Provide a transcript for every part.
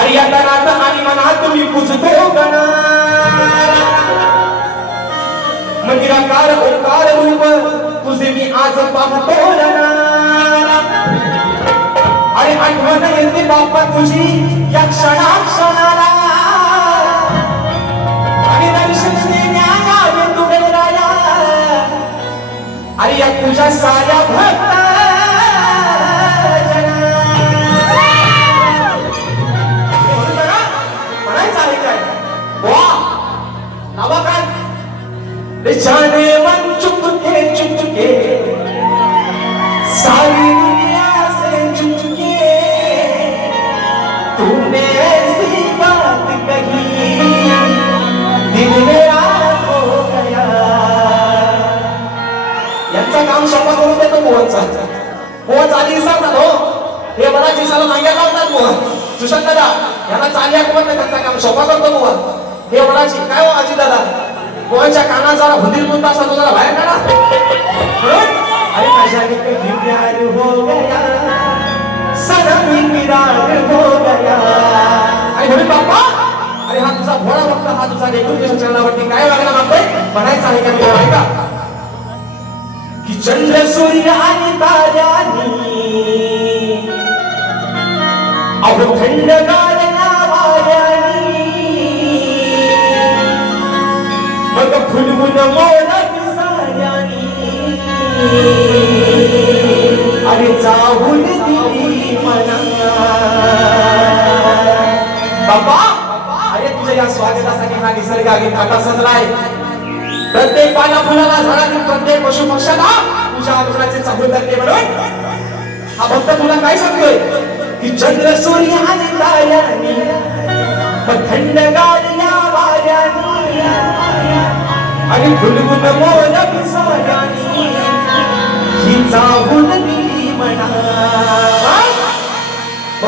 अरे या तनात आणि मनात मी पूजतो गणा मंदिराकार ओंकार रूप तुझे मी आज पाहतो ना अरे आठवण येते बाप्पा तुझी या क्षणाला आणि दर्शन देण्याला तू गेलाया अरे या तुझ्या साऱ्या भक्त जाने मन चुपके सारी दुनिया से चुपके तूने ऐसी बात कही दिल मेरा हो गया यांचा काम सोपा करून देतो मोहनचा चाली सांगतात हो हे मला दिसायला मागे लावतात मोहन सुशांत दादा यांना चालिया कोण नाही त्यांचा काम सोपा करतो मोहन हे वडाची काय हो आजी दादा कोणाच्या काना जरा हुंदीर बोलता असा तो जरा बाहेर काढा अरे माझ्या कभी प्यार हो गया सनम इकरार हो गया अरे म्हणून बाप्पा अरे हा तुझा भोळा भक्त हा तुझा डेकोरेशन चरणावरती काय वागला मागतोय म्हणायचं आहे का तुला ऐका की चंद्र सूर्य आणि ताऱ्यांनी अहो थंडगार फुलवून मोला पिसाऱ्यानी अरे जाऊन दिली मना बाबा अरे तुझ्या या स्वागतासाठी हा निसर्गाने थाटा सजलाय प्रत्येक पाना फुलाला झाडातील प्रत्येक पशु पक्षाला तुझ्या आगमनाचे चाहूल लागते म्हणून हा भक्त तुला काय सांगतोय की चंद्र सूर्य आणि ताऱ्यांनी थंडगार या वाऱ्यानी आणि फुलवून मोल पिसाऱ्यानी ही जाऊन दिली म्हणा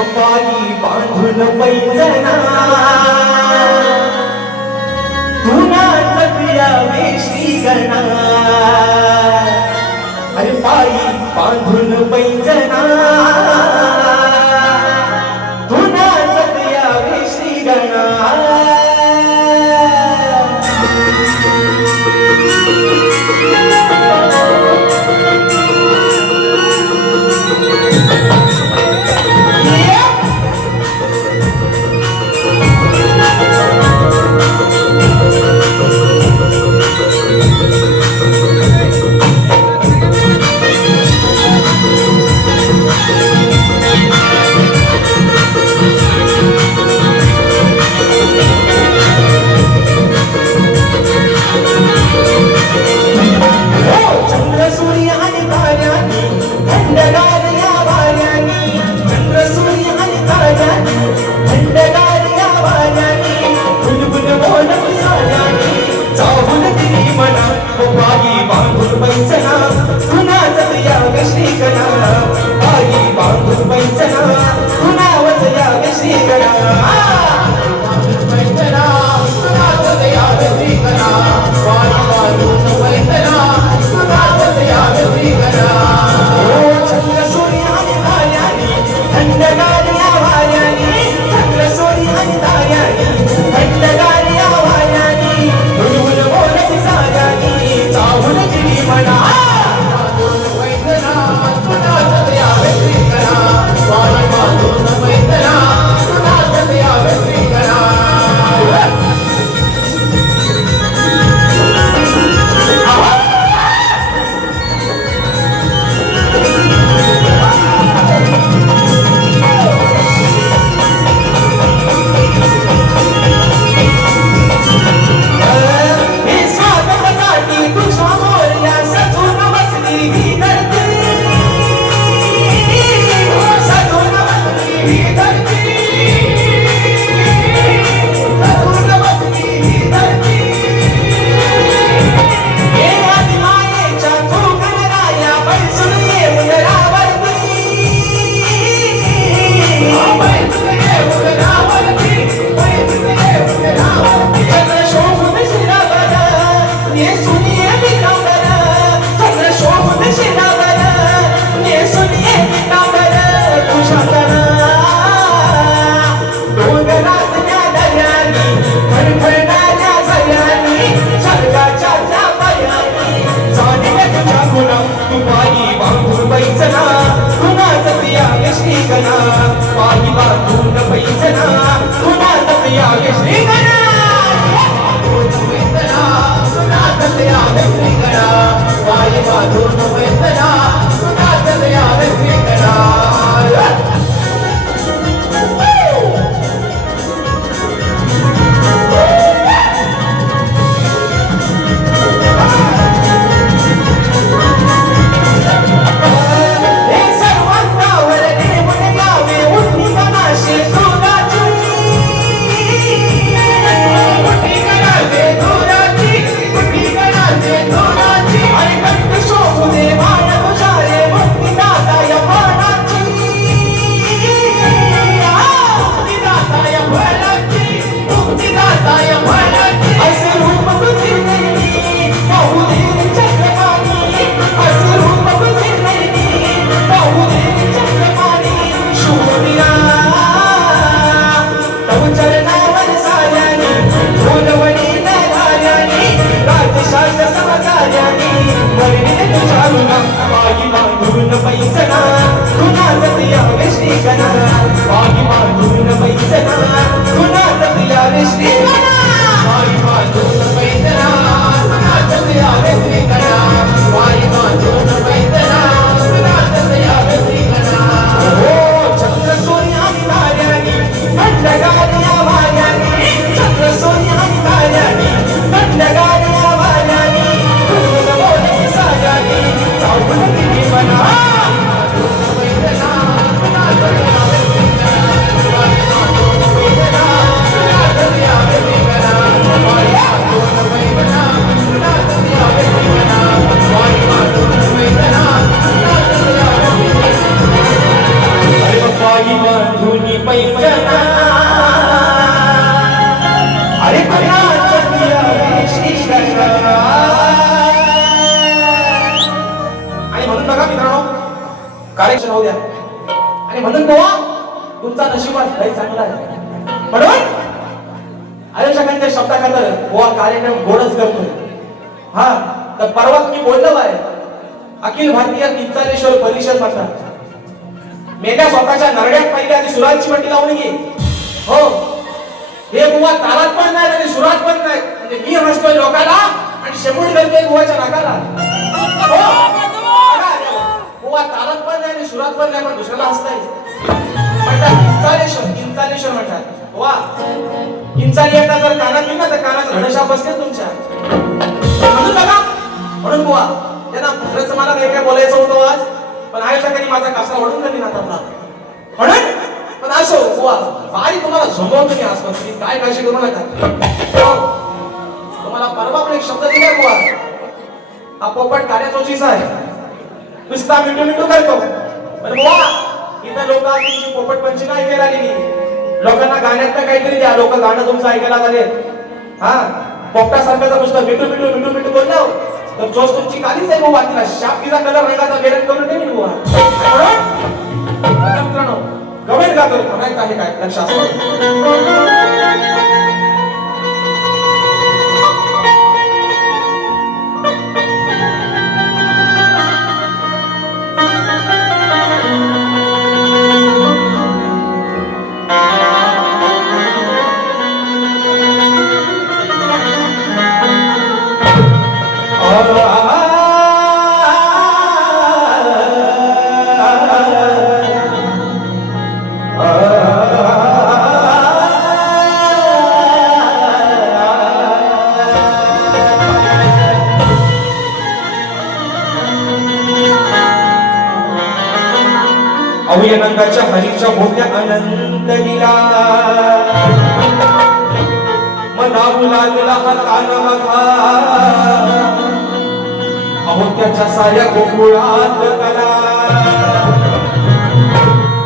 पायी बांधून पैजना तुना चकल्या वेशी गणा अरे पायी बांधून पैजना तुना चकल्या वेशी गणा राहू द्या. आणि म्हणून बुवा तुमचा नशिबात लय चांगला आहे. म्हणून आयोजकांच्या शब्दाखातर बुवा कार्यक्रम गोडच करतोय. हा तर परवा तुम्ही बोललो आहे अखिल भारतीय किंचालेश्वर परिषद म्हणतात. मेघा स्वतःच्या नरड्यात पाहिजे आधी सुरांची मंडी लावून घे. हो हे बुवा तालात पण नाही आणि सुरात पण नाही. म्हणजे मी हसतोय लोकाला आणि शेपूट करते बुवाच्या नाकाला. बुवा तालात पण नाही आणि सुरात पण नाही पण दुसऱ्याला हसताय. म्हणतात किंचालेश्वर म्हणतात. बुवा किंचाली एकदा जर कानात गेला तर कानात घडशा बसते तुमच्या. म्हणून बघा म्हणून बुवा त्यांना खरंच मला काही काय बोलायचं होतं आज पण आयोजकांनी माझा कासरा ओढून कधी नातातला. म्हणून पण असो बुवा भारी तुम्हाला झोंबवतो मी आज. तुम्ही काय काळजी करू नका. तुम्हाला परवा पण एक शब्द दिलाय बुवा. हा पोपट काड्या चोचीचा आहे. नुसता मिठू मिठू करतो. पण बुवा इथं लोक तुमची पोपट पंची नाही ऐकायला आलेली. लोकांना गाण्यात काहीतरी द्या. लोक गाणं तुमचं ऐकायला आले. हा पोपटासारखं जर नुसतं मिठू मिठू मिठू मिठू बोललं तर जोश तुमची कालीच आहे बुवा. तिला शापीचा कलर रंगाचा बेरंग करून नाही बुवा. मित्रांनो गवत गातो म्हणायचं आहे काय लक्षात अवयनंदाच्या हरीच्या मोठ्या अनंत लीला मनावू लागला हा कान बघा. अहो त्याच्या साऱ्या गोकुळात कला.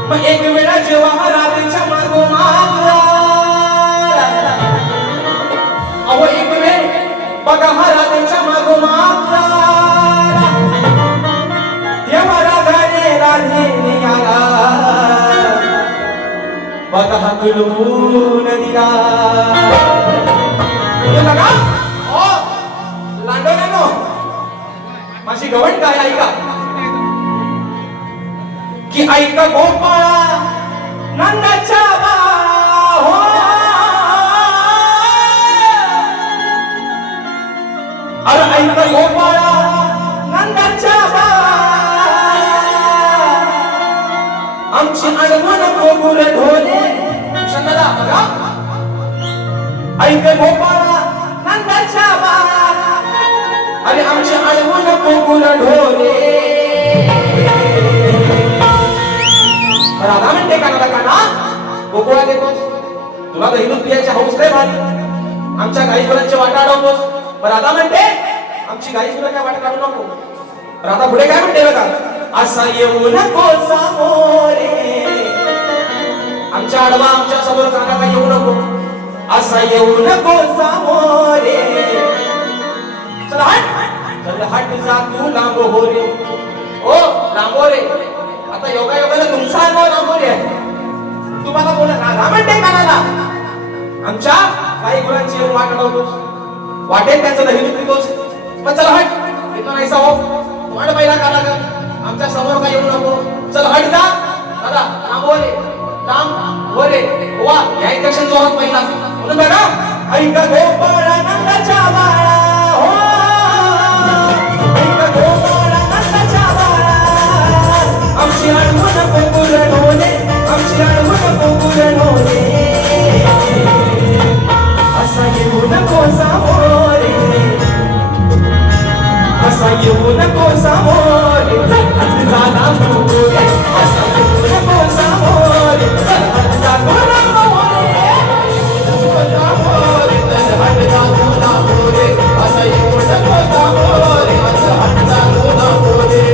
मग एक वेळा जेव्हा हा राधेच्या मागोमाग अहो एक वेळ बघा हा राधेच्या मागोमाग तेव्हा राधाने राधेने आला बघा हा कुलून दिला. बघा ओ लांडोऱ्यानो माझी गवण काय ऐका की ऐका गोपाळा नंदाच्या हो अरे ऐका गोपाळा नंदाच्या आमची अडवण गोकुळ ढोले. शंकरा बघा ऐक गोपाळा नंदाच्या अरे आमची अडवण गोकुळ ढोले. राधा म्हणते कानाला काना गोकुळात येतोस तुला तर हिंदू प्रियाची हौस नाही भारी. आमच्या गाई गुरांची वाटा अडवतोस. राधा म्हणते आमची गाई गुरं काय वाटा काढू नको. राधा पुढे काय म्हणते बघा असा येऊ नको सामोरे आमच्या आडवा आमच्या समोर काना काय येऊ नको. असा येऊ नको सामोरे चल हट जा तू लांब हो रे. ओ लांब रे आता योगा योगाने तुमचा नाव लांब रे आहे. तुम्हाला बोला राधा म्हणते कानाला आमच्या काही गुरांची येऊन वाट अडवतोस. वाटेल त्यांचं दही पितोस. पण चल हट इथं नाहीसा हो वाट पहिला काना का आमच्या समोर काय येऊ नको. चल हट जा दादा लांब रे लांब रे वा या इंजेक्शन जोरात पहिला. म्हणून बघा ऐका गोपाळा नंदाच्या बाळा हो ऐका गोपाळा नंदाच्या बाळा आमची आडवण गोकुळ ढोले आमची आडवण गोकुळ ढोले. असा येऊ नको सामोरे असा येऊ नको सामोरे हट जा लांब रे असा येऊ नको सामोरे हट जा लांब रे हट जा लांब रे असा येऊ नको सामोरे हट जा लांब रे.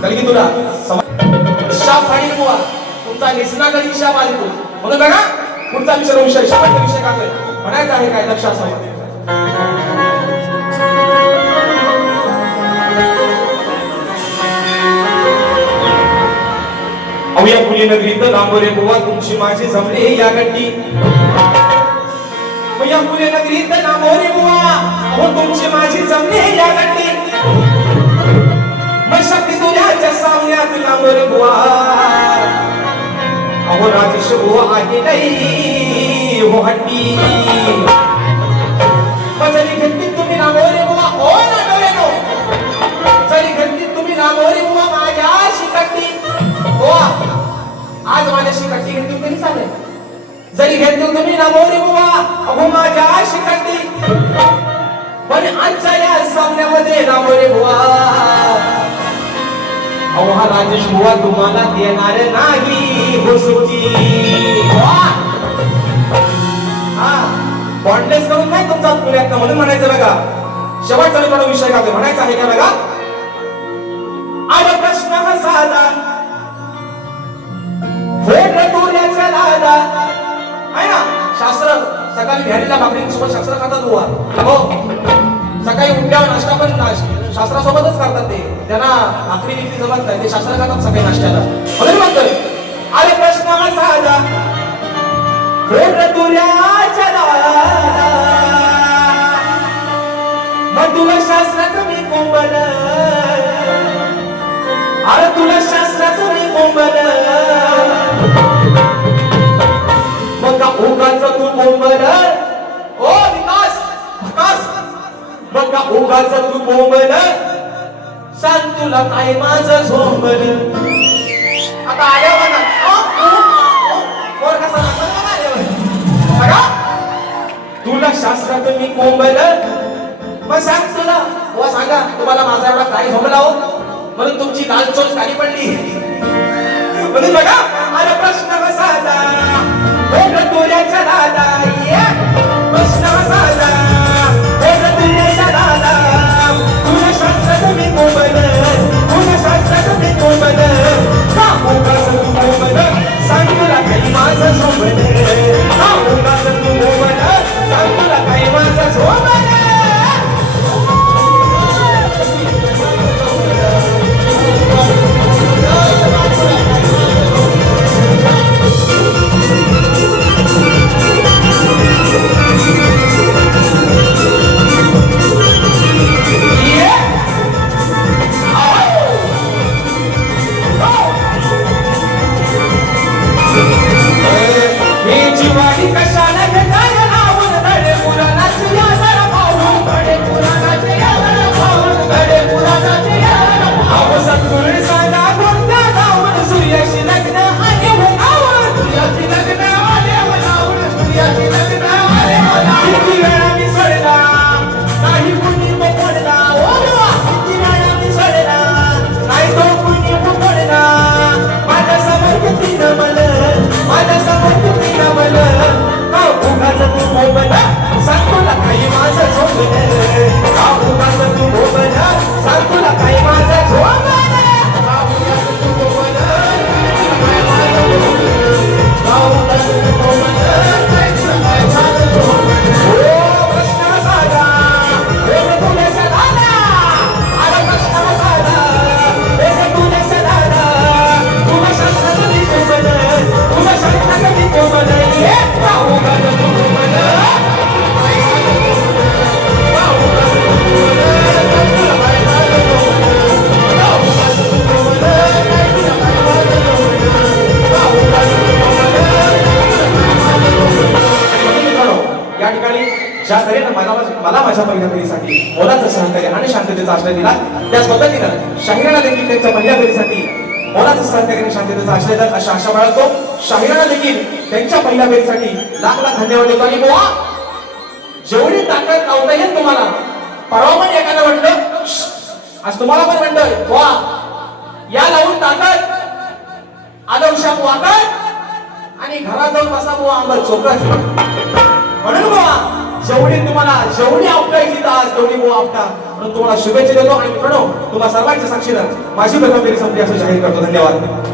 कारण की तुला शाप फाडी बुवा तुमचा निसनागडी शाप आली तू म्हणून बघा पुढचा विषय शेवटचा विषय काय म्हणायचं आहे काय लक्षात असावं. अवया फुले नगरीत लांबरे बुवा तुमची माझी जमले या गड्डी. अवया फुले नगरीत लांबरे बुवा अहो तुमची माझी जमले या गड्डी. मग शक्ती तुझ्याच्या सामन्यात लांबरे बुवा अहो राजेश बुवा आहे नाही हो हट्टी. जरी घेतली तुम्ही लांबरे बुवा हो ना डोळे नो जरी घेतली तुम्ही लांबरे बुवा माझ्या शिकट्टी बुवा आज माझ्याशी कट्टी घेतली तरी चालेल. जरी घेतली तुम्ही ना मोरी बुवा अहो माझ्या शिकट्टी पण आजच्या या सामन्यामध्ये ना मोरी बुवा अहो हा राजेश बुवा तुम्हाला देणार नाही हो सुट्टी. हा बॉन्डलेस करून नाही तुमचा पुण्यात म्हणून म्हणायचं बघा शेवटचा मी विषय काय म्हणायचा आहे का बघा. आज प्रश्न हा साधा आहे ना शास्त्र सकाळी भ्यारीला भाकरीसोबत शास्त्र खातात बुवा हो सकाळी उठल्यावर नाश्ता पण शास्त्रासोबतच करतात ते त्यांना भाकरी बिकरी जमत नाही ते शास्त्र खातात सकाळी नाश्त्याला म्हणून म्हणतोय अरे प्रश्न हा साधा तुऱ्याच्या मग तुला शास्त्राचं मी कोंबल अरे तुला शास्त्राचं मी कोंबल उगाच तू बोंबल ओ विकास विकास बघा उगाच तू बोंबल सांग तुला काय माझं झोंबल. आता आल्या बघा वर कसा बघा तुला शास्त्रात मी कोंबल मग सांग तुला हो सांगा तुम्हाला माझा एवढा काय झोंबला हो म्हणून तुमची लाल चोच खाली पडली म्हणून बघा अरे प्रश्न कसा तुऱ्याच्या दादा प्रश्न साधा तुऱ्याच्या दादा तुला शास्त्रात मी कोंबल तुला शास्त्रात मी कोंबल का उगाच तू कोंबल सांग तुला काही माझं झोंबल का उगाच तू कोंबल सांग तुला काही माझं झोंबल. ज्या तऱ्हेनं मला माझ्या पहिल्या पिढीसाठी मोलाचं सहकार्य आणि शांततेचा आश्रय दिला त्याच पद्धतीनं शाहिराला देखील त्यांच्या पहिल्या पिढीसाठी मोलाचं सहकार्य आणि शांततेचा आश्रय दिला अशा आशा बाळगतो. शाहिराला देखील त्यांच्या पहिल्या पिढीसाठी लाख लाख धन्यवाद देतो. आणि बुवा जेवढी ताकद लावता येईल तुम्हाला परवा पण एखादं म्हणलं आज तुम्हाला पण म्हणतोय बुवा या लावून ताकद आदर्शा वाकड आणि घरात जाऊन बसा बुवा अंबर चोकट म्हणून बुवा जेवढी तुम्हाला जेवढी आपटायची तास तेवढी बुवा आपटा म्हणून तुम्हाला शुभेच्छा देतो आणि मित्रांनो तुम्हा सर्वांच्या साक्षीनं माझी प्रथम फेरी संपली असं जाहीर करतो. धन्यवाद.